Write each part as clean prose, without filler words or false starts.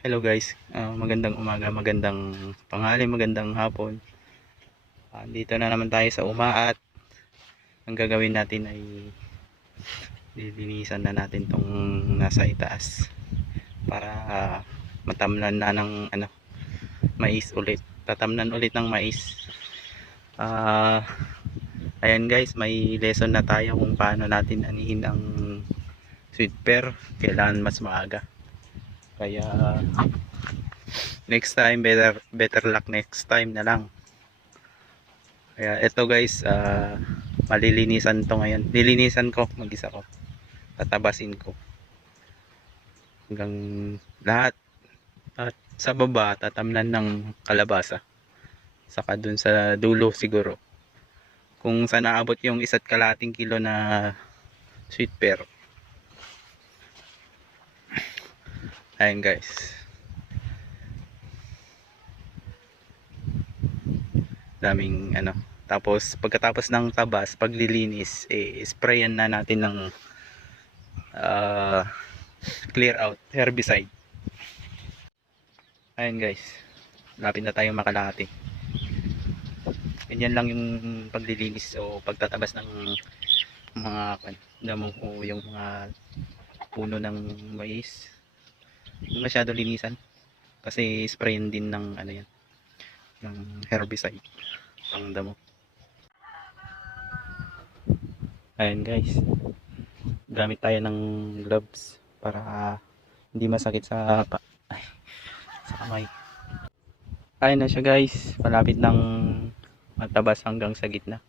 Hello guys, magandang umaga, magandang tanghali, magandang hapon. Dito na naman tayo sa Uma at ang gagawin natin ay lilinisan na natin tong nasa itaas para matamnan na ng mais ulit. Tatamnan ulit ng mais. Ah, ayan guys, may lesson na tayo kung paano natin anihin ang sweet pear. Kailangan mas maaga. Kaya next time, better luck next time na lang. Kaya ito guys, malilinisan to ngayon. Lilinisan ko, mag-isa ko. Tatabasin ko hanggang lahat. At sa baba, tatamnan ng kalabasa. Saka dun sa dulo siguro. Kung saan naabot yung 1.5 kilo na sweet pear. Ayan guys. Daming tapos pagkatapos ng tabas, paglilinis, sprayan na natin ng clear out herbicide. Ayan guys, lapit na tayong makalahati. Ganyan lang yung paglilinis o pagtatabas ng mga damo o yung mga puno ng mais. Hindi masyado linisan kasi sprayan din ng yan, ng herbicide pang damo. Ayan guys, gamit tayo ng gloves para hindi masakit sa kamay. Ayan na siya guys, malapit ng matabas hanggang sa gitna.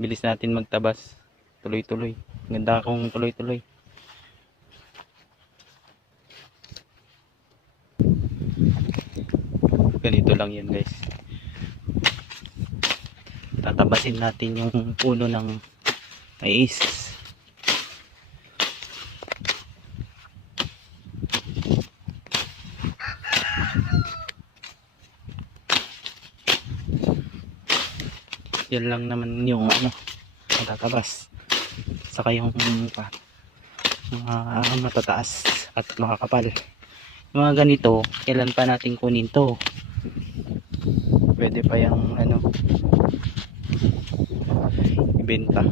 Bilis natin magtabas, tuloy-tuloy. Ganda kong tuloy-tuloy. Ganito lang yan guys. Tatabasin natin yung puno ng mais. Yan lang naman yung matatabas. Saka yung mga matataas at makakapal. Yung mga ganito, kailan pa natin kunin to? Pwede pa yung ibenta.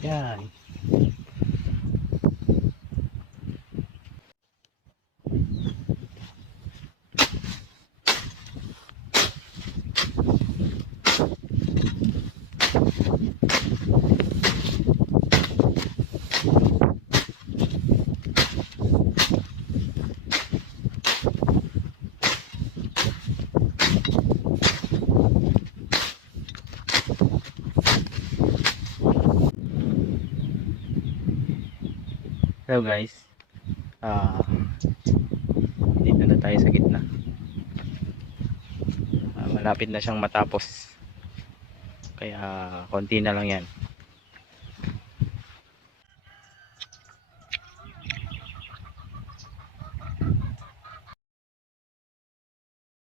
Yan. Hello guys, dito na tayo sa gitna. Malapit na siyang matapos, kaya konti na lang yan.